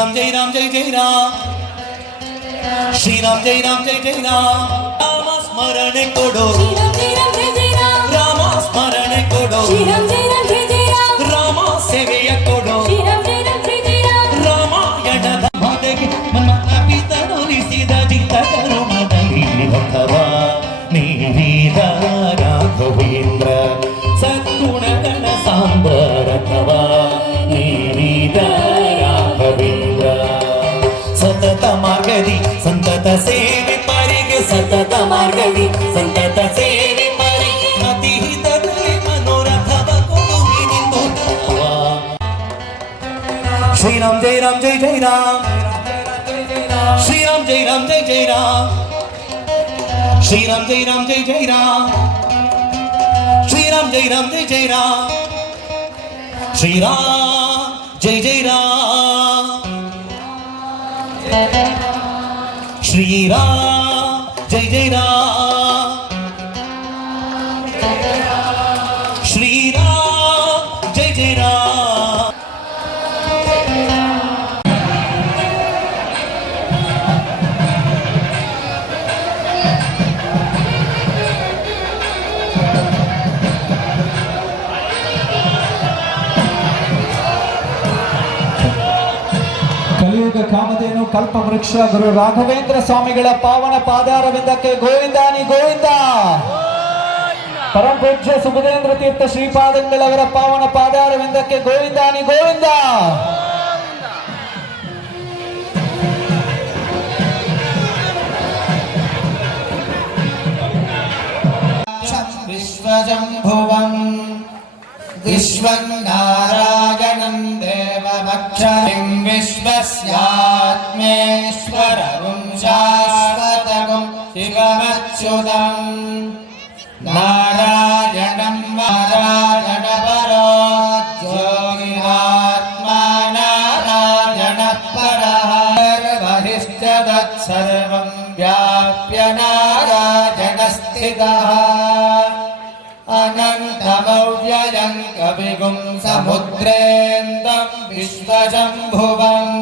श्रीराम जय राम जय जय राम श्रीराम जय राम जय जय राम राम स्मरण कोडो श्रीराम जय राम जय जय राम राम स्मरण कोडो श्रीराम जय राम जय जय राम राम सेवेय कोडो श्रीराम जय राम जय जय राम ರಾಮಾಯಣ ಧರ್ಮದಗೆ ಮನ್ಮಥ ಪಿತನುಲಿಸಿದ ಜಿತ ಕರುಣದಲ್ಲಿ ಹೊತ್ತವ ನೀರಿದ ರಾಘವೇಂದ್ರ ಸದ್ಗುಣಗಳ ಸಾಂದ್ರ ರಥವ ನೀರಿದ ರಾಘವೇಂದ್ರ ಸತತ ಮಾರ್ಗದಿ ಸಂತತ ಸೇವೆ ಪರಿಗೆ ಸತತ ಮಾರ್ಗದಿ ಸಂತತ ಸೇವೆ ಪರಿಗೆ ಅತಿ ಹಿತದಲ್ಲಿ ಮನೋರಥವ ಕೊಡುವಿನೆಂದು श्री राम जय राम जय जय राम श्री राम जय राम जय जय राम श्री राम जय राम जय जय राम श्री राम जय राम जय जय राम श्री राम जय जय राम श्री राम जय जय राम श्री राम जय जय राम ಕಲಿಯುಗ ಕಾಮಧೇನು ಕಲ್ಪ ವೃಕ್ಷ ಗುರು ರಾಘವೇಂದ್ರ ಸ್ವಾಮಿಗಳ ಪಾವನ ಪಾದಾರವಿಂದಕ್ಕೆ ಗೋವಿಂದಾನಿ ಗೋವಿಂದ. ಪರಮ ಪೂಜ್ಯ ಸುಬುಧೇಂದ್ರ ತೀರ್ಥ ಶ್ರೀಪಾದಂಗಳವರ ಪಾವನ ಪಾದಾರವಿಂದಕ್ಕೆ ಗೋವಿಂದಾನಿ ಗೋವಿಂದ. ವಿಶ್ವಜಂಭುವಂ ವಿಶ್ವನಾರಾಯಣಂ ದೇವಮಕ್ಷರಂ ವಿಶ್ವಸ್ಯಾತ್ಮೇಶ್ವರಂ ಶಾಶ್ವತಂ ಶಿವಮಚ್ಯುತಂ ನಾರಾಯಣಂ ನಾರಾಯಣಪರೋ ಜ್ಯೋತಿರಾತ್ಮಾ ನಾರಾಯಣಪರಃ ಸರ್ವಂ ವ್ಯಾಪ್ಯ ನಾರಾಯಣಸ್ಥಿತಃ अनन्तमव्ययं कविगुं समुद्रेन्दं विश्वशम्भुवम्